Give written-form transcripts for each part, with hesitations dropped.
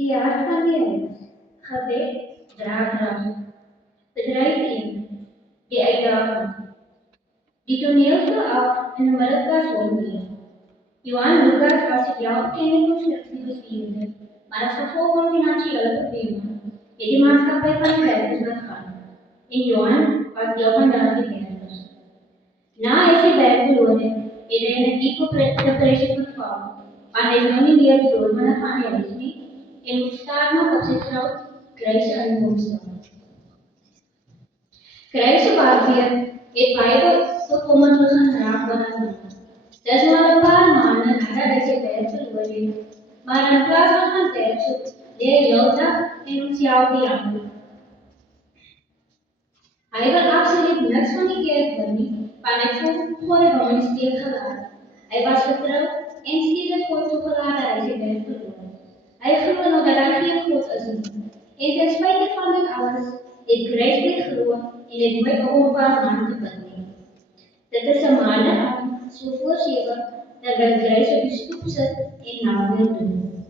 Die aardverleiding, gebed, draagdrang, bedrijfsleven, die uitdaging. Die toneel speel af in de middelklas rondleer. Johan Lucas was het jouwkenning constructiebestuurder, maar als gevolg van financiële problemen het die maatschappij van de werkers weggaan. En Johan was deel van daardie werkers. Na hy sy werk verloor het, het hy in 'n diepe depressie verval, want hy is nou nie meer die doelman van die huis nie en moet staat maak op sy vrou Grace inkomste. Grace Barbier het baie bekommerd begin raak wanneer hom. Dis maar 'n paar maande nadat hy sy werk verloor het, maar in plaas van gaan werk soek, lê hy heeldag en homself bejaag. Hy wil absoluut niks van die kerk doen nie, want hy voel God het hom in die steek gelaat. Hy was getroud en steeds het God toegelaat dat hy sy werk verloor. Hy glo nog dat daar geen God is nie. En ten spyte van dit alles, het Grace bly glo en het nooit op haar man te bid nie. Dit is 'n maandagavond, so voor 7, terwyl Grace op die stoep sit en naweer doen.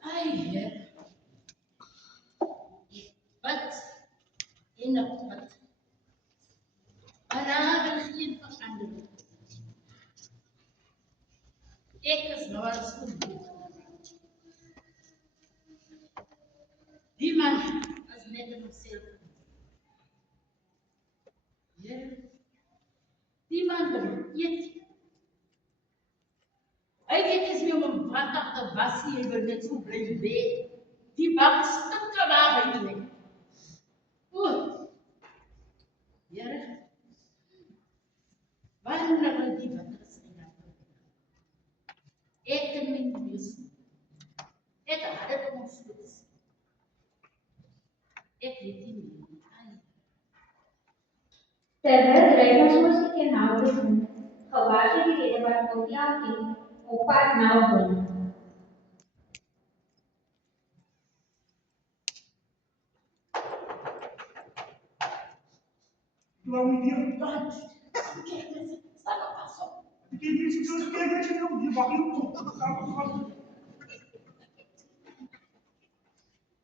Ai, Heer. Wat? En nog wat? Maar daar wil geen verandering. Ek is nou al so goed. Die man is net in homself. Heer, die man wil eet. Hy weet is nie om 'n branddag te was nie, hy wil net so bly lê. Die bak stinke waar hy lê. Here, wanneer wil die wakker zijn? Ek kan my nie wees. Ek had dit om ons voet. Ek weet nie. Terwyl Grace ons musiek en houding doen, gewaar sy die rede wat ook elkeen op pad na hom. Waarom niet hier? Wat? Kijk, mensen, sta maar pas op. Ik heb niet zo'n keer dat je wil. Je mag niet op.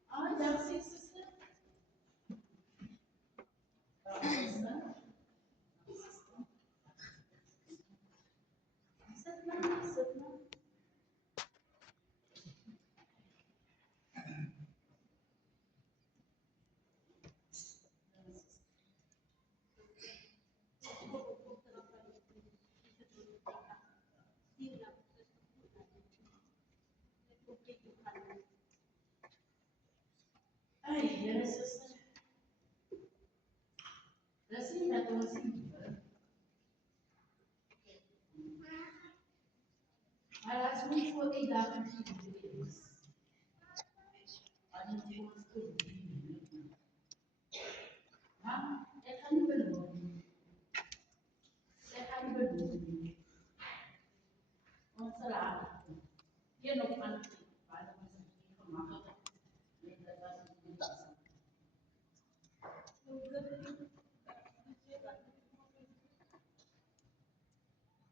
Ah, daar zie je ze. Waar is dat? Zet maar. Ai, Here, suster. Dis nie dat ons nie. Maar as ons voor die dag in die is. Want die ons toe. Maar ek gaan nie beloof nie. Ek gaan nie beloof nie. Ons sal aan. Hier nog van waar ons nie gemaak het. Net dat was nie dat.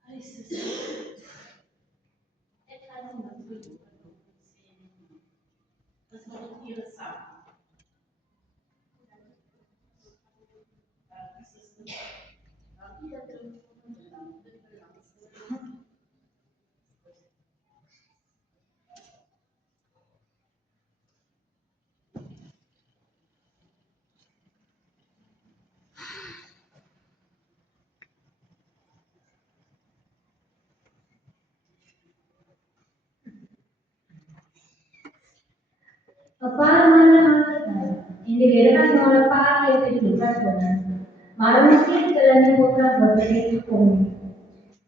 Ai, suster. Ek gaan nie met beloof nie. Dis nog 'n keer saam. Suster. Dan hier doen ons dan dit belangrikste. Kepala ini diadakan oleh Pak yang dibuka sebenarnya. Malam mungkin jalannya putra berbeda hukum.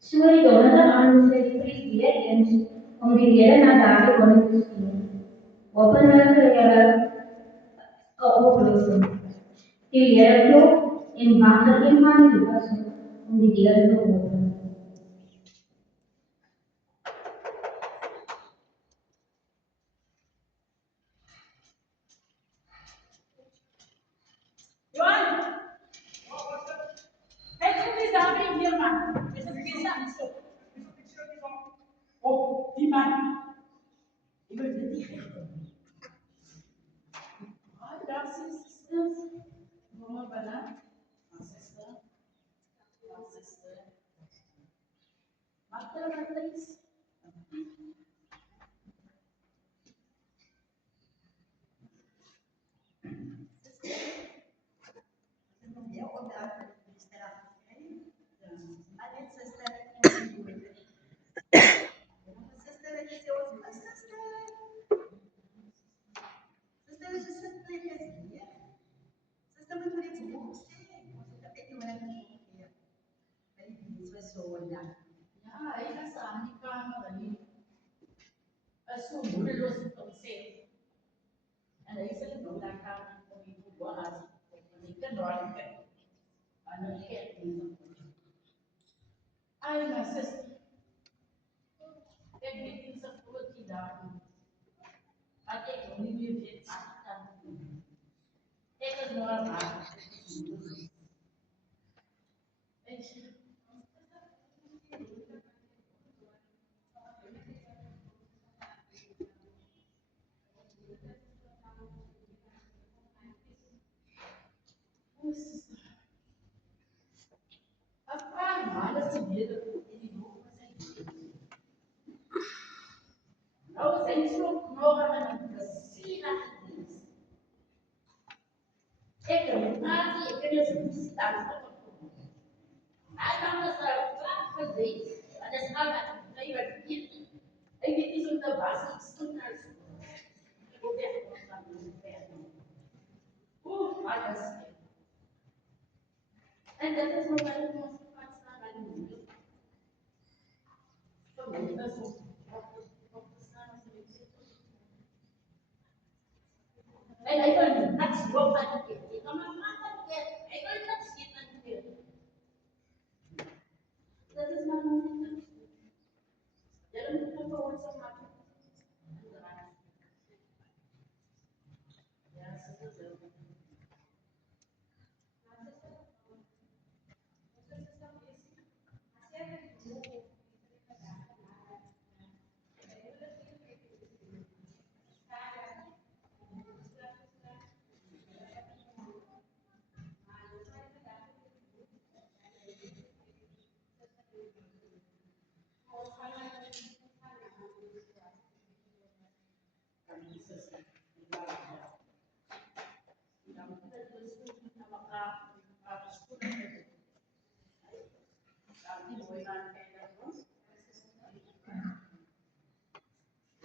Suri donakan manusia Kristi dan pemberian ada ada Kristi. Open kerja operation. Dia itu in bahasa iman juga pemberian itu open. Johan, hey, kom eens daarheen hier, man. Is het geen zand? Oh, die man. Ik wil dit niet geven. Ah, daar zijn sisters. Mama, bana. Mijn sister. Mijn sister. Maak er wat is. Ja, ik ga staan in die kamer en die is zo moedeloos om te zeggen. En hij zegt nog dat kamer om die te doen als ik kan doen. En dan kijk ik niet. Ai, mijn zuster. Ik weet niet zo goed die dagen. Maar ik nog niet meer weet wat ik kan doen. Ik is nog maar. Weet je. Apa malas sendiri ini bukan saya. Nou zijn ze ook nog aan het bezien. Ik heb een maatje, ik heb een toestand. Hij kan het graag gezien. En dat is altijd een hele keer. Ik weet niet of dat was, ik stond naar school. Ik heb echt nog aan het verder. Maar dat is het. En dat is nog wel een consequentie van mijn moeder. Voor mij dat is ook. En hij wil net zo van het kind. Ik kan maar maken het. Hij wil net zien van het kind. Dat is maar niet. Jij moet het voor ons maken. Ja, dat is het.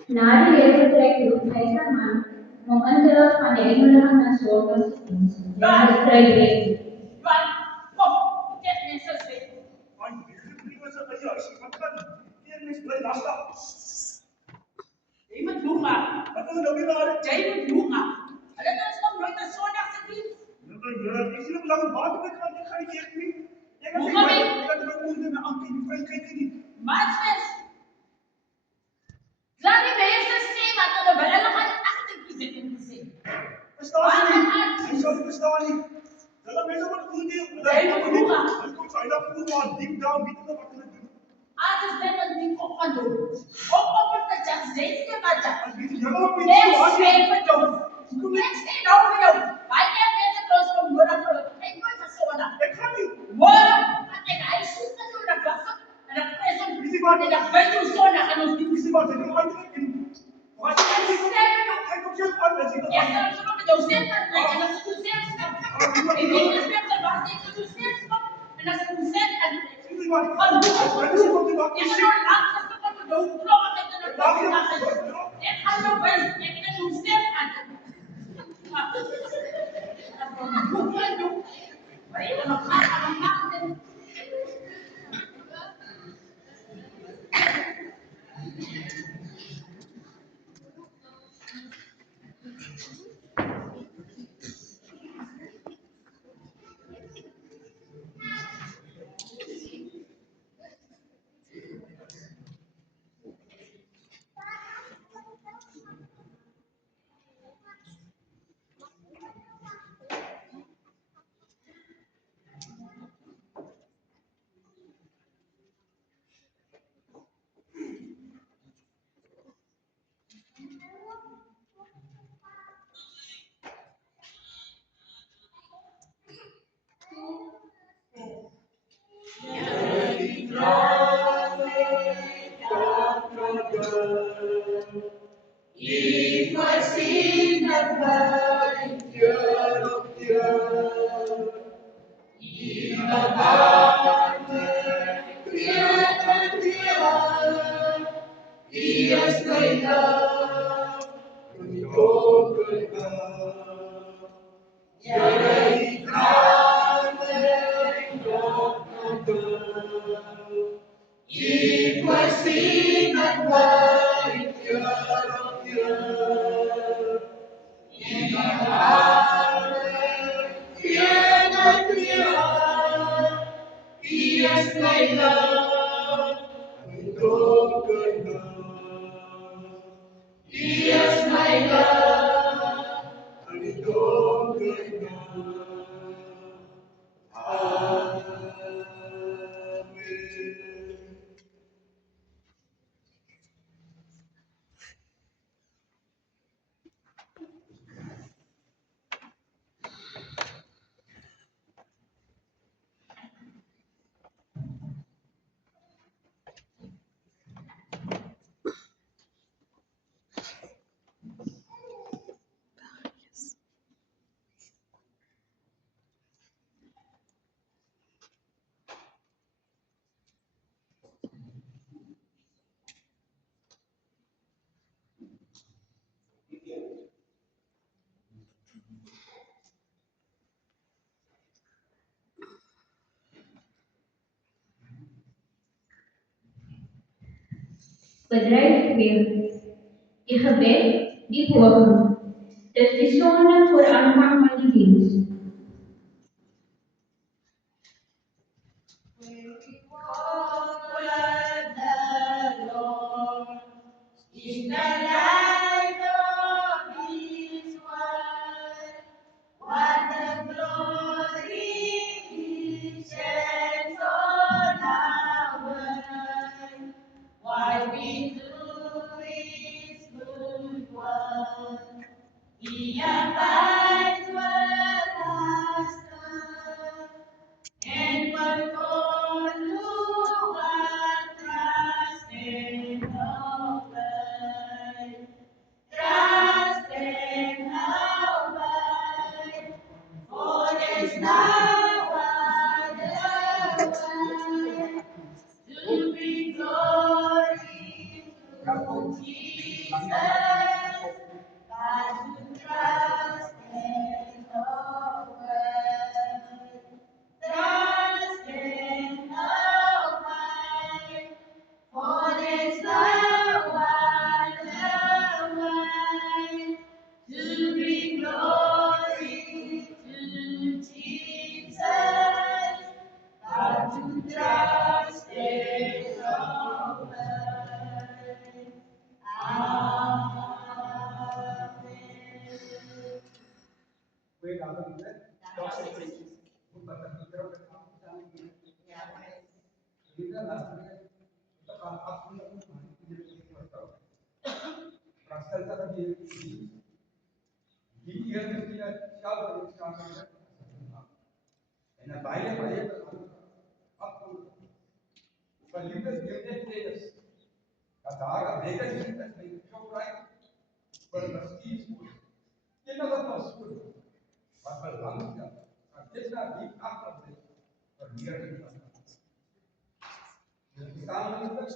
Nadi itu saya sama mengenal pandai menahan suara dari Juan, kom, get mensen zitten. Mijn buurvrouw was een juist. Wat kan die? Die is blij lastig. Je moet doen maar. Wat wil je nou weer naar? Jij moet doen maar. En dat is nog nooit een zondag gezien. Ik zie hem lang water met gaan. Ik ga niet echt niet. Hoe kom ik? Ik had mijn moeder naar Ankie, die vriend kijken niet. Maatjes. Laat die mensen zien wat er wel nog aan achter zitten te zien. Verstaan ze niet? Ik zou het verstaan niet. Dat mensen wat goed doen. Dat komt zo. Dat voelt maar diep down. Weet je wat we doen? Atas dengan di kokan do. Opo pun tak jadi dia baca. Jangan apa Dia itu? saya pedo. Dia saya tahu pedo. Banyak mensen terus membuat pedo. Itu sesuatu. Ik ga niet. Wah, ada guys suka tu dah bahasa. Ada present. Ada baju zona kan us Ik zie wat ik doe. Wat is het? Ik kom zelf aan. Dat is ya kalau suka pedo siapa? Lagi ada suku siapa? Ini siapa bahasa itu siapa? Ada suku siapa? Zie wat? Wat is het? Wat Je is moet het? nog laten zoeken de dood. Vloggen met de dood. Ik ga nog best. Ik ben nog steeds aan het. Bukan. Baik, makan. Bedrijf weer. Je gebed, die horen. Dus die zonde voor de aanvang van die dienst. When we walk with the Lord in the light of His word, what a glory He sheds on our life. While we do His good work, He abides with us. And what all who are trusted obey, trusted obey, for there's no other way to bring glory to Jesus, but to trust and obey. Trust and obey, for there's no other way to bring glory to Jesus, but to trust and obey. Amen. Wait, other than that, but the teacher of the company, these are last year, the company of Rascal he here is the shop of the and a buyer up to but you just give them status. A dog, a bigger thing that they show right, but the Steve school. You know the school. But the lungs, just not deep after this, or near the sound of it.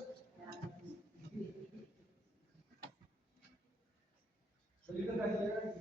So you can hear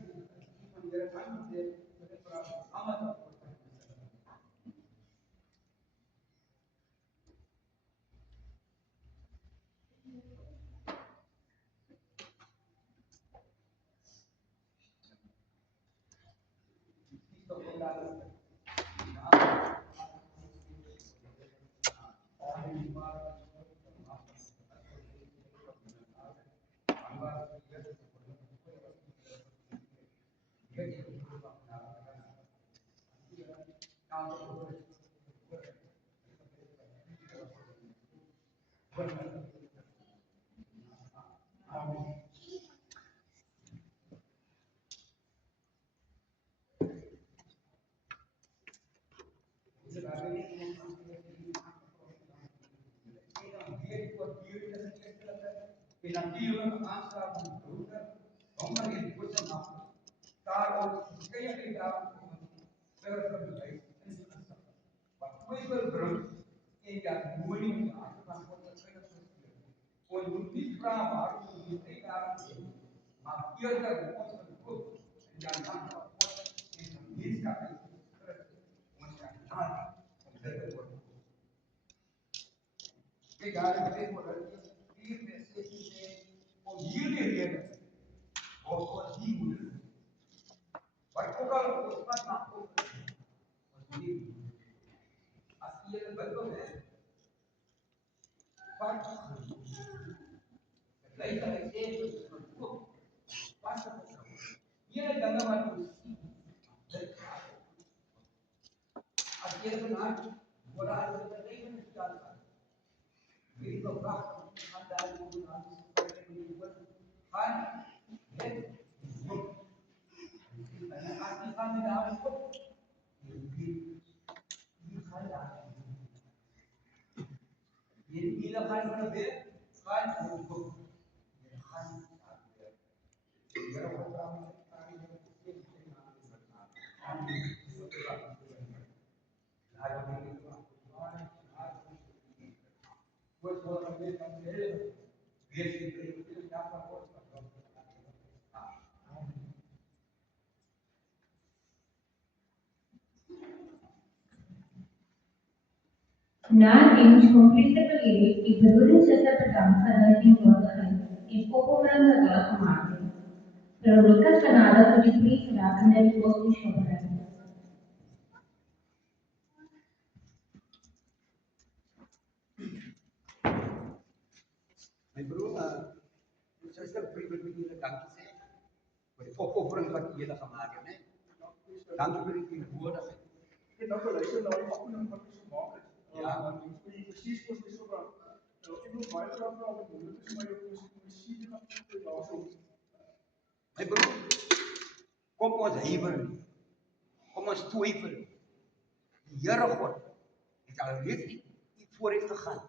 Nadien cumpliste peligro y Perú se pedang pada tinggal in popular negara kemarin. Pero Lucas Canada to diberi serahkan dari posisi Shogun. My broer, sister pribadi kita dankie sê vir die opoffering wat julle gemaak het, né? Dankie vir die woorde. Ek het nou geluister na die oefening wat jy gemaak het. Ja. Vir die presies wat jy so vra. Ek wil baie graag vra wat moeilik is vir my om presies te daarso. My broer, kom ons huiwer nie. Kom ons twyfel nie. Die Here God het al reeds nie vooruit gegaan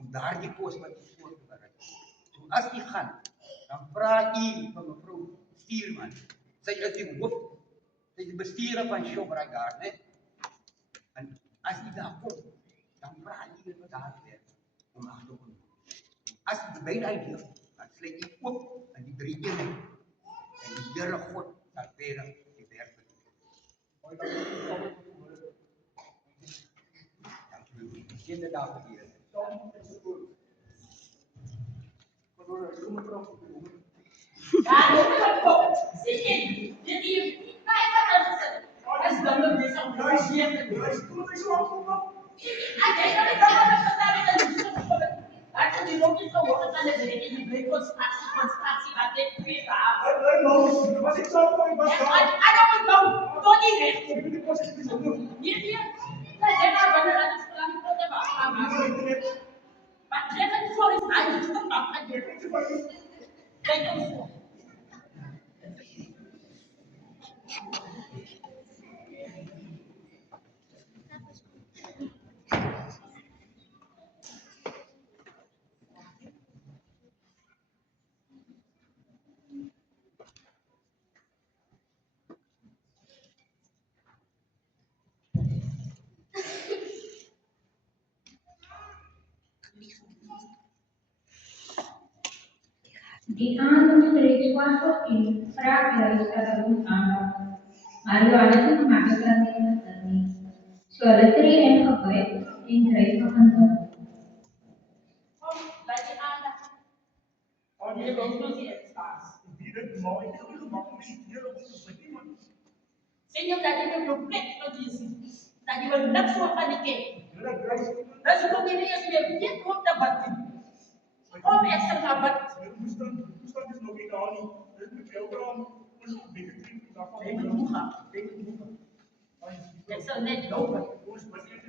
om daardie pos wat jy voor te berei. So as jy gaan, dan vra u van mevrou Stuurman. Sy is die hoof, sy is die bestuurder van Shoprite daar, né? En as jy daar kom, dan vra jy vir daar weer om af te kom. As jy by daai deur, dan sluit jy oop in die 3 eenheid. En die Here God sal verder die werk doen. Dankie. Sien dit daar vir julle. Di anong spiritual in practice kadang anak. Mario anak itu mengatakan ini. Suara tri yang kebaik in Christ menonton. Bagi anak. Oh, dia belum sih ekspas. Wie dit maar ek het nie gemaak om die Here op te bid nie, man. Senhor, dá de meu peito, eu disse. Dá de meu não sua panique. Julle graag. Mas o que me diz, meu dia como da bate. Como é essa da bate? Dit toestand is nog niet aan nie. Dit moet jou dan ons beter daarvan. Vem me burra, vem me burra. Essa não é de novo. Ons beter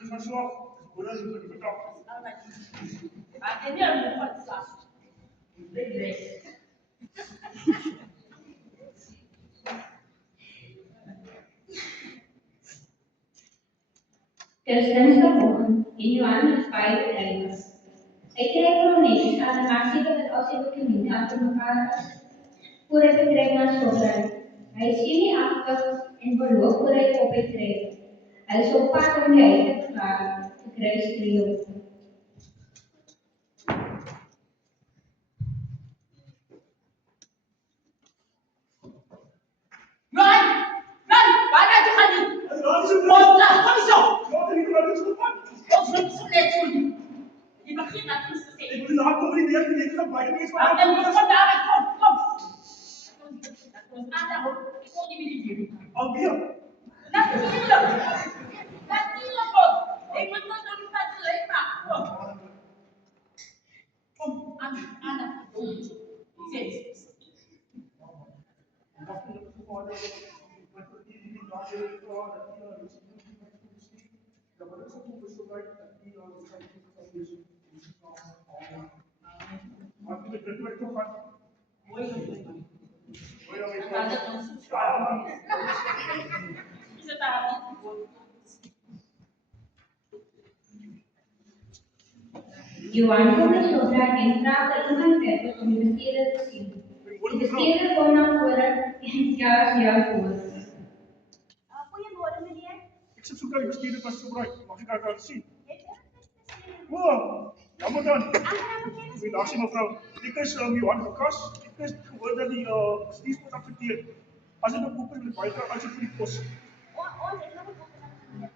Dis maar so. Dis goed dat jy vertrap. Entendeu? Não pode ser. Beleza. Christens geboren in Johannes 5:11. Hy kry kolonies aan 'n nasie wat dit as 'n dokument agter mekaar is. Voor hy vertrek na Skotland. Hy sien nie agter en beloof voor hy op het trek. Hy is op pad om die huis te verlaat te kry skreeu. Run! Run! Para de ali! Laat is 'n Mostra! Kom zo! Laat nie wat dit gepak. Ons moet so net doen. Die begin dat ons sê. Ek moet daar kom nie weer net gaan baie mense Maar dan moet ons daar kom, kom. Ons aan daar hoor. Ek kon nie meer hier. alweer. Natuurlijk. Natuurlijk ook. Ik moet nog een wat gelijk maken. Kom, aan de grond. Jezus. Mooi gedaan. Gaat het ons zo zwaar? Is het daar niet goed? Johan kom na Skotland en vra vir iemand verder om die bestuurder te sien. Die bestuurder kom na vore en ja voor. Goeiemôre meneer. Ek sit soek aan die bestuurder van Soebrai. Mag ek haar sien? Het jy dit? O, jammer dan. Aangenaam kennis. Goeiedag sien mevrou. Ek is Johan Lukas. Ek is gehoor dat die bestuurspos afgeteer. As dit op open met baie graag as vir die pos. Ons het nog 'n boek van ja.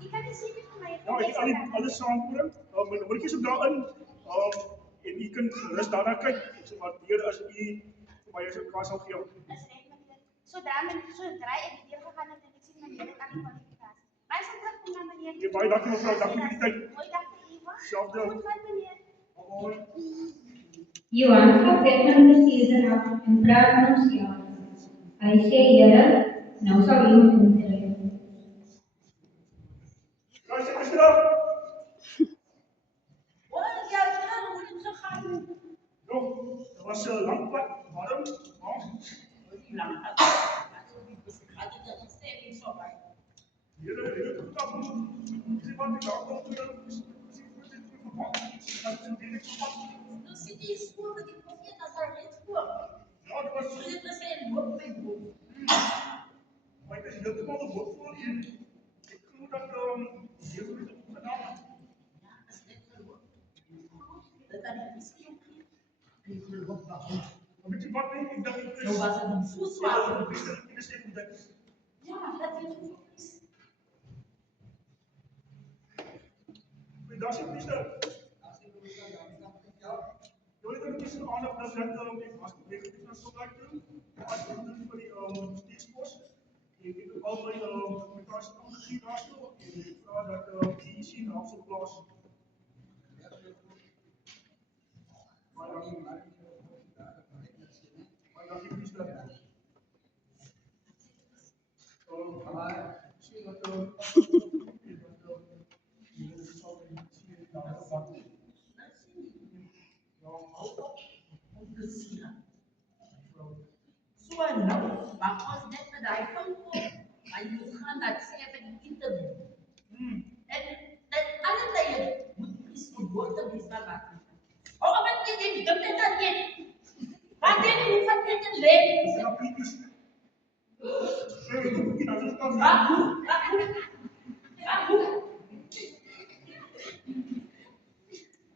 Jy kan dit sien vir my. Ja, ek het alles saamgebring. My nommertjies ook daarin. En u kan gerus daarna kyk. Ek sal waardeer as u vir my so 'n kans sal gee. Dis reg meneer. Sodra ek die deur gegaan het en ek sien meneer het al die kwalifikasie. Baie se terugkom na meneer. Nee, baie dankie mevrou. Dankie vir die tyd. Mooi dag vir Eva. Selfde. Goed van meneer. Mooi. Johan stap weg van die bestuurder af en vra aan homself. Hy sê, Here, nou sal u moet intree. Gaan sit rustig. Wat is jouw naam? Hoe is het gegaan? Jong, dit was 'n lang pad. Waarom? Hoe lang gaat het? Gaat het er nog steeds niet zo bij? Here, ek het gestap. Dis wat ek daar kom toe dan is dit verwag. Dat is direk verwag. Dan zit die spoor met die profeet als daar geen spoor. Ja, dit was Zo zit er zijn loop bij boven. maar ek is heeltemal op hoop voor hier. Ek glo dat hier moet dit gedaan het. Ja, dat is net geloop. Dat had ik misschien ook niet. Ik geloof dat goed. Maar weet je wat, nee, ik dacht ik Nou was het niet zo zwaar. Ik wist niet dat is. Ja, dat is goed. Goeiedag, sê minister. Wil ek net so aandag dat ek was negatief na Soebrai toe. As ek doen vir die bestuurspos. Ek het al my dokumentasie aangegee daarso en ek vra dat die sien daar so plaas. Maar dankie minister. Sien dat Zo en nou, maar als net met die fout komt, maar je moet gaan naar het 7 interview. En dat alle tijden moet je iets geboorte bestaan maken. Oh, wat je denkt, dat is dat niet. Wat denk je van dit leven? is dat kritisch. itu mungkin harus tahu. Aku.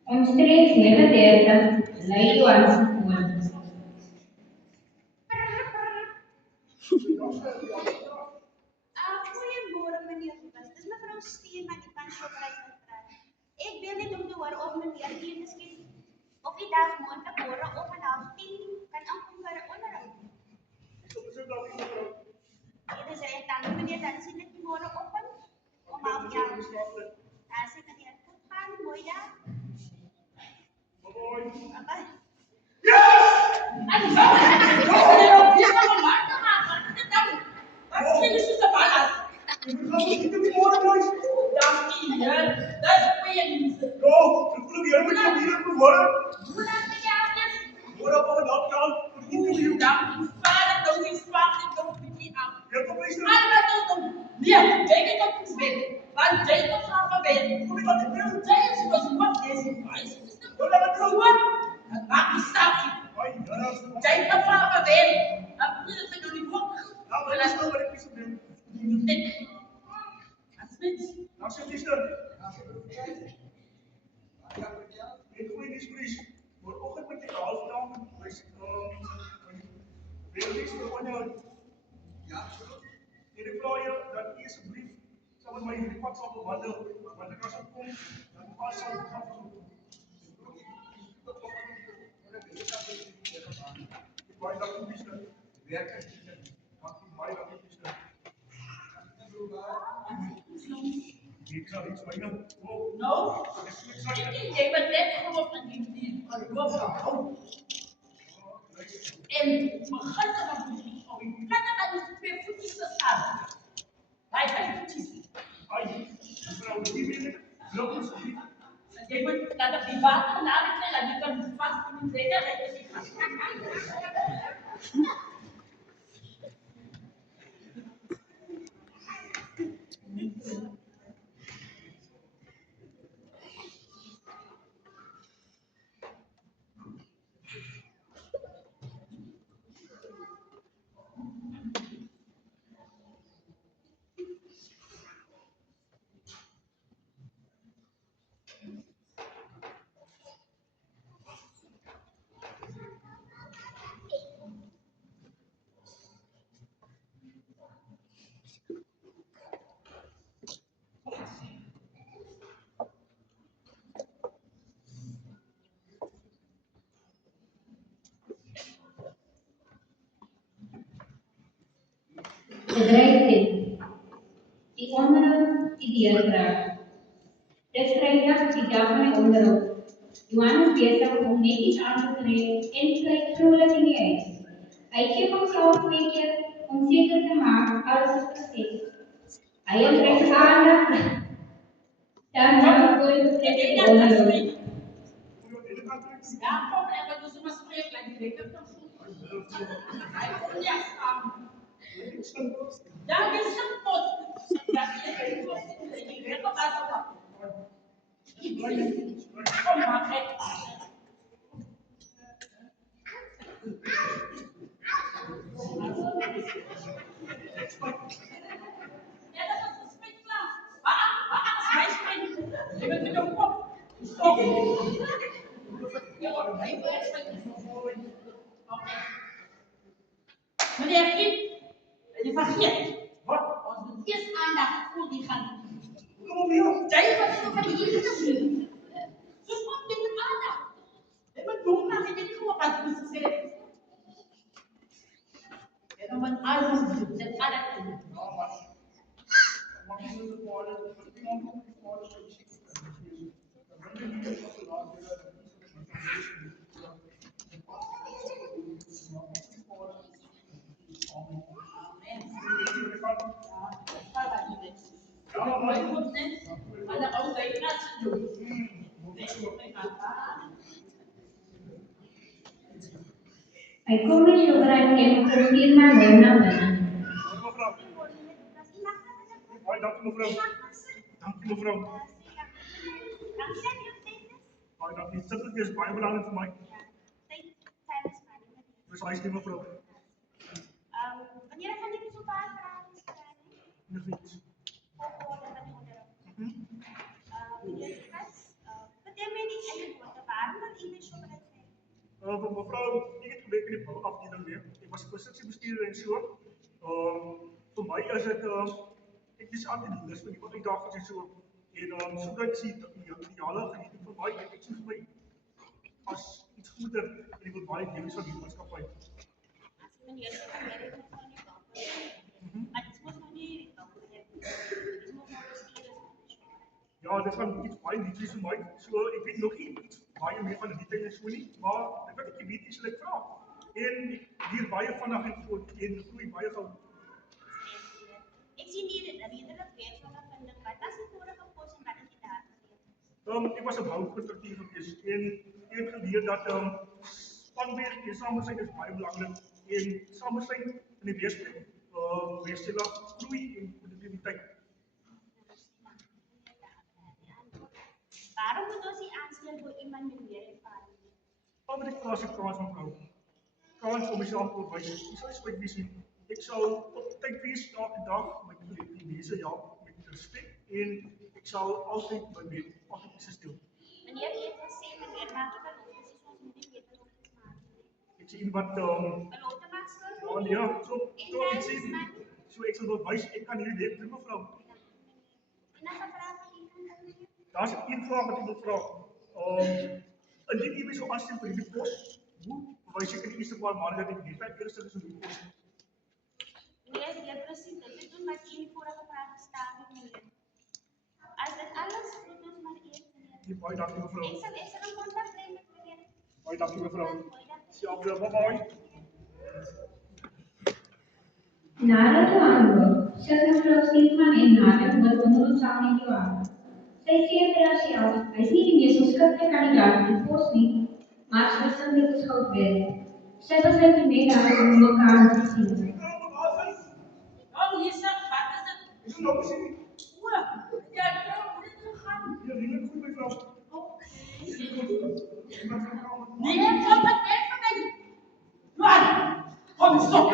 Omstreeks 39 lei Johannespoort. Goeiemôre meneer Lucas. Dis mevrou Steen van die Panshopryk uiteraard. Ek wil net om te hoor of meneer hier miskien of die dag moontlik môre om 9:30 kan aankom vir 'n onderhoud. Dit is reg dan meneer, dan sien ek môre oggend om 9:30. Daar sê meneer, tot gaan, mooi dag. Bye-bye. Bye. Ik moet gaan zitten met morgen, guys. Go, ik voel me hier met je hier op de morgen. Morgen op een afstand, voor de interview. Je komt eens terug. Kom ik wat ik wil. Doe dat het zo. Hoi, ja, dat is goed. Nou, dat is wel wat ik mis op dit. Nou, zeg je stem. Ik gooi die spries. Morgenochtend met je half dan. Weer niks voor wanneer. Ja. En ik vraag je dat eerste brief. Zal met mij in de pak zal bewandelen. Want ik als het komt, dan pas zal ik gaan verzoeken. Ik weet dat het niet is. Werken. Want ik weet dat het niet is. Ik zal iets van jou. Oh. No, Ik zal je. ik ben net gewoon van die vrouw. En mijn gasten dan moet ik ook. Ik kan er maar twee voetjes te staan. Hij heeft voetjes. Ai, mevrouw, die willen. Loop eens niet. Je moet naar de private namen en je kan vast niet zeggen dat je gaat. Bedrijfsleven. Die onderhoud die deurdraag. Dis vrijdag die dag van die onderhoud. Johan is bezig om netjes aan te treden en sluit vrolijk in die huis. Hij geeft homself 2 keer om zeker te maken alles is perfect. Hij heeft recht aandacht. Daarna voor de onderhoud. Ja, kom en we doen maar spreken die week dan goed. Ja, ja, we zijn pot. Ja, ik weet wat dat is. Kom maar, kijk. Ja, dat is een spitklaar. Hij springt. Je bent met een kop. Stop. Ja, hij springt. Oké. Meneer Kim, je vergeet. Wat? Ons moet eerst aandacht voor die gaan. Kom op hier. Zij gaat zo van die interview. Zo komt dit met aandacht. En met doen mag je dit gewoon wat moeten zeggen. En dan wordt alles goed. Dat aandacht in. Ja, maar. Mag je nu de woorden, dat ik dan ook de woorden zo ziek ben. Dan ben je niet op de laag willen. Ja, maar je moet net aan de oude kast doen. Hij komt met chagrin en verstuurt maar mooi naar binnen. Mevrouw. Hoi, dank u mevrouw. Dank u mevrouw. Hoi, dank u. Dit is baie belangrijk voor mij. Dus hij is die mevrouw. Wanneer gaan jullie zo vaak praten? Inderdaad. Volgorde van onderop. Meneer Lucas, vertel mij die anekdote. Waarom wil u met Shoprite zijn? Mevrouw, ik heb gewerkt in de bouwafdeling weer. Ik was constructiebestuurder en zo. Voor mij is het, ik is altijd de lust van die uitdagingen en zo. En zodat ik zie die jaren genieten van mij, en ik zie mij als iets goeder en ik wil baie dienst van die maatschappij. Als meneer zegt gewerkt met van die bouwproject. Maar het moet nog niet bouwproject. Het moet nog bestuurders van de Shoprite. Ja, dat is van iets baie liefdes vir my. So ek weet nog nie iets baie meer van die detail en so nie, maar ek wat ek weet is ek vra. En hier baie vinnig en groei baie gou. Ik zie hier dat redelijk weer van een vinden. Wat was die vorige post en wat is je daar geleerd? Ek was 'n boukonstrukteur gewees en ek het geleer dat spanwerk en samesyn is baie belangrik en samesyn in die weerstand weerstella groei en produktiwiteit. Waarom moet ons die aanstel voor iemand met meer ervaring? Wat ek vra se kans van vrou. Kans om myself te wys. Ek sal spesifiek wees nie. Ek sal op tyd wees elke dag met die mense help met respek en ek sal altyd my weet altyd stil. Meneer heeft gezegd, meneer maakt wel precies zoals meneer weet dat ook iets maken. Ek sien wat Belofte maakt schuld. ja, so ek sien so ek sal wys ek kan hierdie werk doen mevrou. En als een vraag van iemand meneer? Daar's 'n vraag wat ek wil vra. Indien jy my so aanstel vir hierdie pos, hoe wys ek in die eerste paar maande dat ek nie feit eerste is op die pos? Meneer is weer precies dat te doen wat je in die vorige vraag gesteld heeft meneer. Als dit alles goed is maar eerst meneer. Nee, baie dankie mevrou. Ik zal een contact nemen met meneer. Baie dankie mevrou. Mooi dag. Selfde, bye. Nadat de antwoord, zegt mevrouw Stiefman en nadat wordt onder ons aan niet waar. Zij zeer bij haarzelf, hij is niet de meest geschikte kandidaat voor de post niet, maar ze is hem niet geschuld werden. Zij besluit de meedames om elkaar te zien. Oh, hier zegt, wat is het? Is dit nou gesien? Oeh, ja, hoe is het gegaan? Ja, redelijk goed mevrou. Oké. Iemand van de kamer. Nee, kom het weg van mij. Luan, kom stop.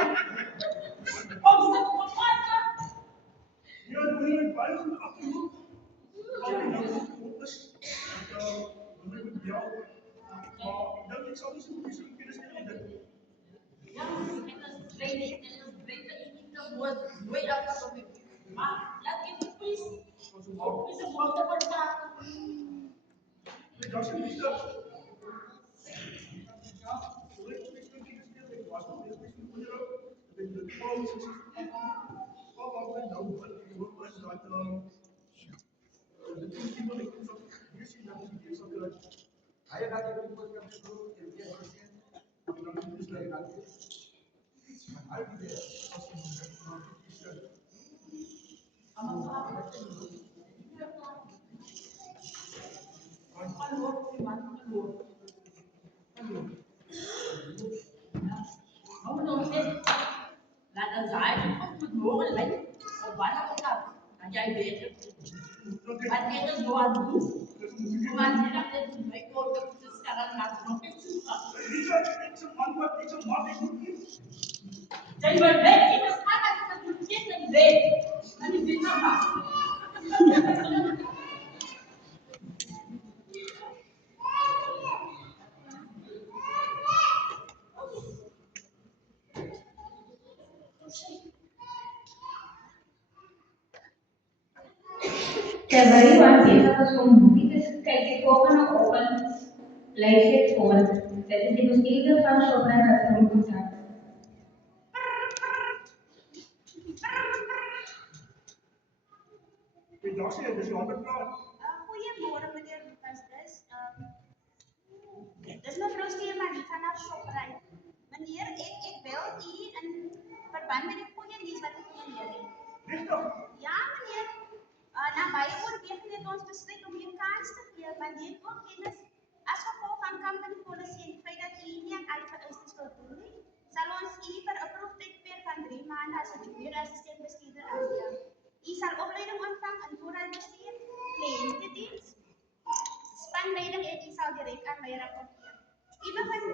Kom stop, kom water. Ja, doe redelijk baie goed afgeloop. Al die nou goed is. Wil ek met jou. Maar ek sal nie so goed wees om kennis te neem. Ja, en dat is beter is niet te mooi dat op ik. Maar laat ik het please. Is een grote partij. Ek dink sy is dat. Aí eu daqui depois que eu fico, eu quero fazer. Aí eu dizer, Hou nou net. Laat dan zijn, of het morgen lijkt. Of wat dan ook. En jij weet het. Maar dit is wat doen. Maar je dacht dat het mij ook dat het sekarang laat nog niet zoeken. Jij bent weg, je bent aan het doen, dit en dit. En je vindt het maar. Terwijl Iwan bezig was om boekjes te kijken, volgende open lijst het voor. Dat is de bestuurder van Shoprite dat van contact. Ek dink sy is langer klaar. Goedemorgen meneer Lucas. Dus mevrouw Steerman die vanaf Shoprite. Meneer, ik wil u in verband met de goede nieuws wat ik voor meneer heb. Regtig? Ja meneer, na baie oorweging het ons besluit om u kans te gee, want dit ook kennis as gevolg van company policy en die feit dat u nie aan alle vereistes voldoen nie, sal ons u vir 'n proeftydperk van 3 maande as 'n junior assistent bestuurder aanstel. U sal opleiding ontvang in voorraadbestuur, kliëntediens, spanleiding en u sal direk aan my rapporteer. U begin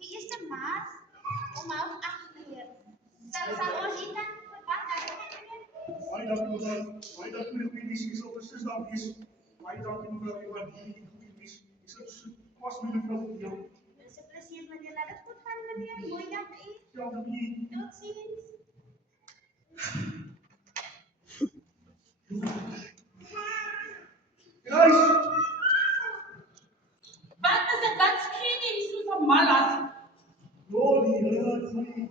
die 1 Maart om 8:30 meneer. Sal ons u dan verwag dat u meneer? Baie Baie dankie mevrouw. Baie dankie meneer Queenies. Ek sal beslis daar wees. Baie dankie mevrouw. Ek waardeer die Queenies. Ek sal pas met mevrouw deel. Dit is 'n plesier meneer. Laat dit goed gaan meneer. Mooi dag vir u. Ja, dankie. Totsiens. Guys, Wat is dit? Wat skree jy so van mallas? Lolly, ja, sorry.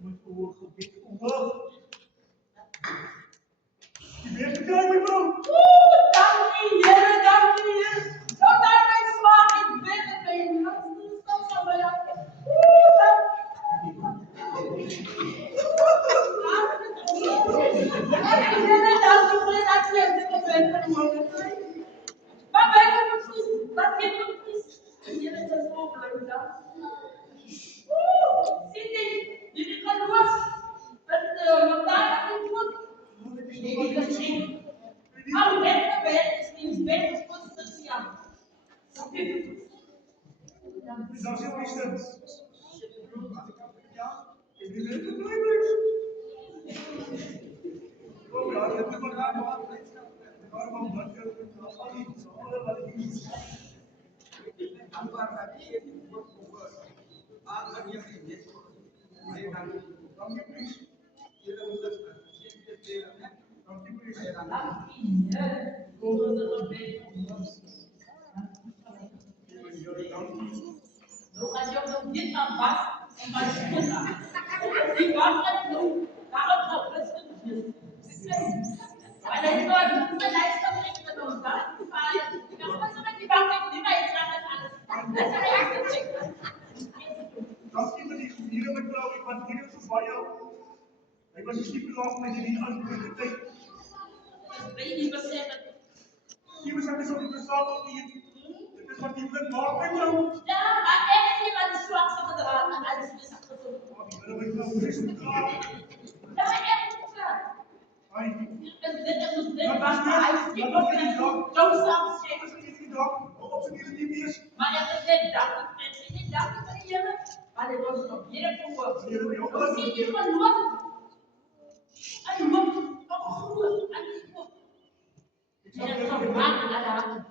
Met oorgebed. Die weer gekry mevrouw. Dankie Here, dankie Here. Nou dan my swaar en bitter pyn. Ons moet stop so baie. Here, dankie vir dat jy dit gedoen het môre. Maar baie goed, dat jy dit Here is so bly dan. Sien jy kan was. Wat daar het goed. Dit is gesien. Al net bed is bed is konstansiam. Dis nou so iets. Ja, ek wil net bly. Kom ja, dit moet maar gaan. Waarom wat jy al die sonder wat jy Aanvaar dat jy dit moet probeer. Aanvaar jy dit. Baie dankie. dankie please. Jy moet dit doen. Dankie please. Baie dankie. Dankie Here. Ons is op bed. Nou gaan jy ook dit aan was en maar skoon aan. Die wat het nou, daarom sou rustig wees. Maar dit was niet de lijst van ik te doen, dat is waar. Ik was zo met die bank, ik niet meer iets aan het alles. Dat is de eerste check. Dankie vir die goeie mevrouw. Ek waardeer dit so baie. Ek was nie verlaat met die antwoorde tyd. Dus ben je niet beseffen. Jy was net so interessant om hier. Dit is wat jy wil maak mevrouw. Ja, maar ik zie wat de zwakste gedragen en alles is gezond. Hulle mevrouw, dis klaar. Ja, maar echt goed gaan. Ai, Dus dit is dit was de huis. Ik moet het zo samen ek schrijven. is nie die dag op sy nie wees. Maar het is net dank. Het is niet dank voor de Heer. Maar dit was nog meer voor. Hoe zie je geloof? En hoop. Ook groot. En die hoop. En het zal maken naar de hand.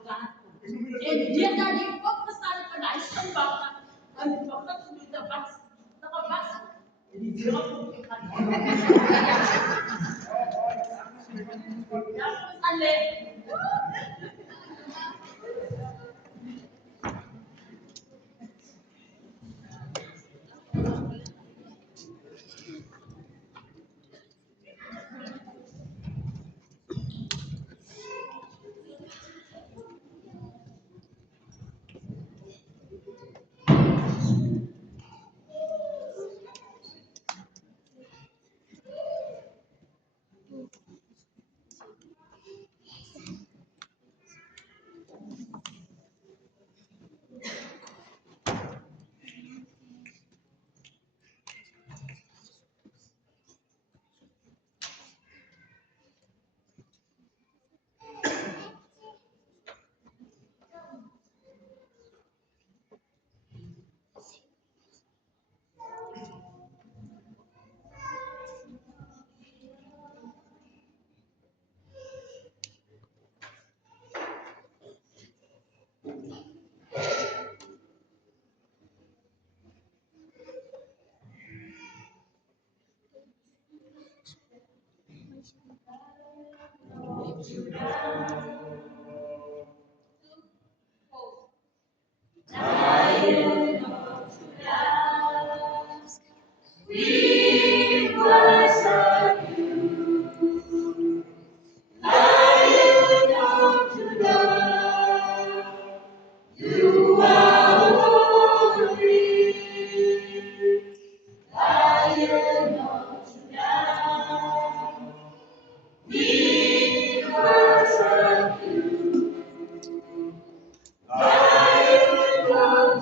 Ek noem dit En hier dan die opgestaan van de ijsbakken. En die vergeten met de was. Dat was. En die wereld moet ik gaan. Ja, alleen.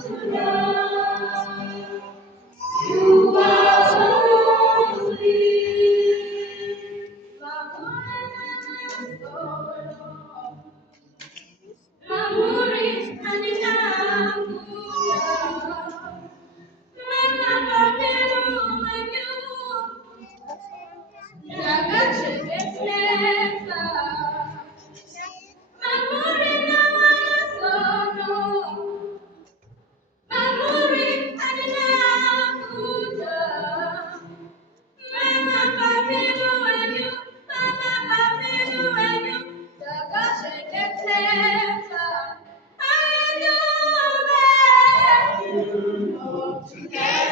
Tonight. together